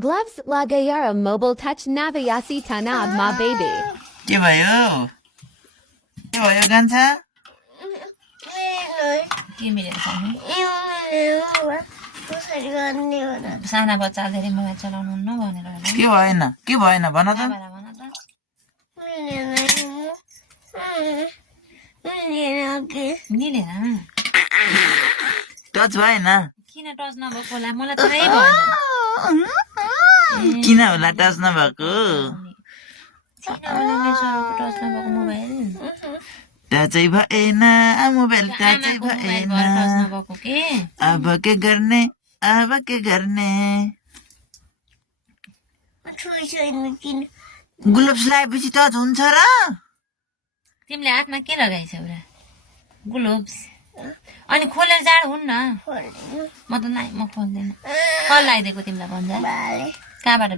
Gloves Lagayara Mobile Touch Navayasi Tanab Ma Baby. के भयो कान्छा के मिलेर खाने साना बच्चा धेरै मोबाइल चलाउनु हुन्न भनेर होला के भएन भन त भन त मिलेन टच भएन किन टच नभएको होला मलाई थाहै भएन किन होला टच नभएको किन होला मेसोको टच नभएको मोबाइल टचै भएन मोबाइल टचै भएन टच नभएको के अब के गर्ने ग्लोभ्स लगाएपछि टच हुन्छ र तिमीले हातमा के लगाइछौ र ग्लोभ्स अनि खोलेर जाड हुन्न म त नाइ म खोल्दैन कल लगाइदिएको तिमीलाई भन्छ कहाँबाट